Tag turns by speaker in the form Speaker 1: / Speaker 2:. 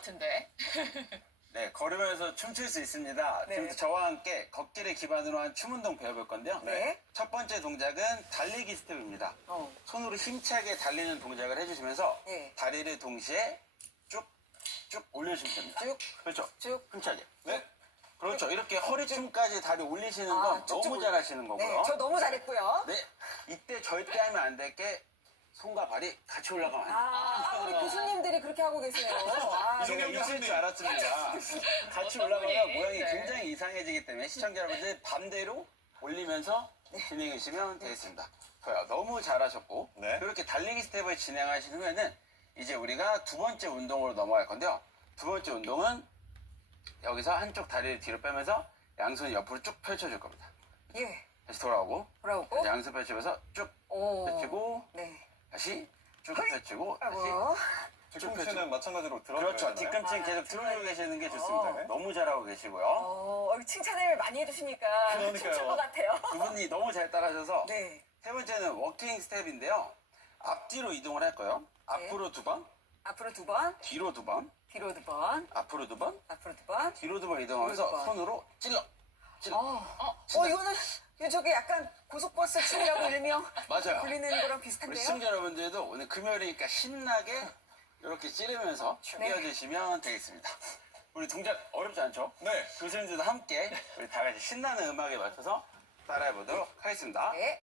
Speaker 1: 같은데.
Speaker 2: 네, 걸으면서 춤출 수 있습니다.
Speaker 3: 네.
Speaker 2: 지금 저와 함께 걷기를 기반으로 한 춤 운동 배워볼 건데요.
Speaker 3: 네.
Speaker 2: 첫 번째 동작은 달리기 스텝입니다. 손으로 힘차게 달리는 동작을 해주시면서
Speaker 3: 네.
Speaker 2: 다리를 동시에 쭉 올려주시면 됩니다.
Speaker 3: 쭉.
Speaker 2: 그렇죠.
Speaker 3: 쭉.
Speaker 2: 힘차게. 네. 그렇죠. 이렇게 허리춤까지 다리 올리시는 건
Speaker 3: 쭉쭉
Speaker 2: 너무 잘하시는 거고요.
Speaker 3: 네, 저 너무 잘했고요.
Speaker 2: 네. 이때 절대 하면 안 될 게 손과 발이 같이 올라가면 안 돼요.
Speaker 3: 우리 교수님들이 그렇게 하고 계세요.
Speaker 2: 제가 있을 줄 알았습니다. 같이 올라가면 모양이 굉장히 이상해지기 때문에 시청자 여러분들 반대로 올리면서 진행해 주시면 되겠습니다. 좋아요. 너무 잘하셨고
Speaker 4: 네.
Speaker 2: 이렇게 달리기 스텝을 진행하신 후에는 이제 우리가 두 번째 운동으로 넘어갈 건데요. 두 번째 운동은 여기서 한쪽 다리를 뒤로 빼면서 양손 옆으로 쭉 펼쳐줄 겁니다.
Speaker 3: 예.
Speaker 2: 다시 돌아오고
Speaker 3: 돌아오고.
Speaker 2: 양손 펼치면서 쭉
Speaker 3: 오.
Speaker 2: 펼치고
Speaker 3: 네.
Speaker 2: 다시 쭉 펼치고 다시
Speaker 3: 아이고.
Speaker 4: 뒤꿈치는 마찬가지로 들어줘야
Speaker 2: 그렇죠.
Speaker 4: 되나요?
Speaker 2: 뒤꿈치는 계속 들어주고 계시는 게 좋습니다. 너무 잘하고 계시고요.
Speaker 3: 칭찬을 많이 해주시니까
Speaker 4: 그러니까요.
Speaker 3: 춤출 것 같아요.
Speaker 2: 두 분이 너무 잘 따라하셔서
Speaker 3: 네.
Speaker 2: 세 번째는 워킹 스텝인데요. 앞뒤로 이동을 할 거예요. 앞으로 두 번,
Speaker 3: 앞으로 두 번,
Speaker 2: 뒤로 두 번,
Speaker 3: 뒤로 두 번,
Speaker 2: 앞으로 두 번,
Speaker 3: 앞으로 두 번.
Speaker 2: 뒤로 두 번 이동하면서
Speaker 3: 뒤로 두 번.
Speaker 2: 손으로 찔러.
Speaker 3: 이거는 저게 약간 고속버스 춤이라고 일명
Speaker 2: 맞아요.
Speaker 3: 불리는 거랑
Speaker 2: 우리
Speaker 3: 비슷한데요?
Speaker 2: 시청자 여러분들도 오늘 금요일이니까 신나게 이렇게 찌르면서
Speaker 3: 네.
Speaker 2: 뛰어주시면 되겠습니다. 우리 동작 어렵지 않죠?
Speaker 4: 네.
Speaker 2: 교수님들도 함께 우리 다 같이 신나는 음악에 맞춰서 따라해보도록 하겠습니다.
Speaker 3: 네.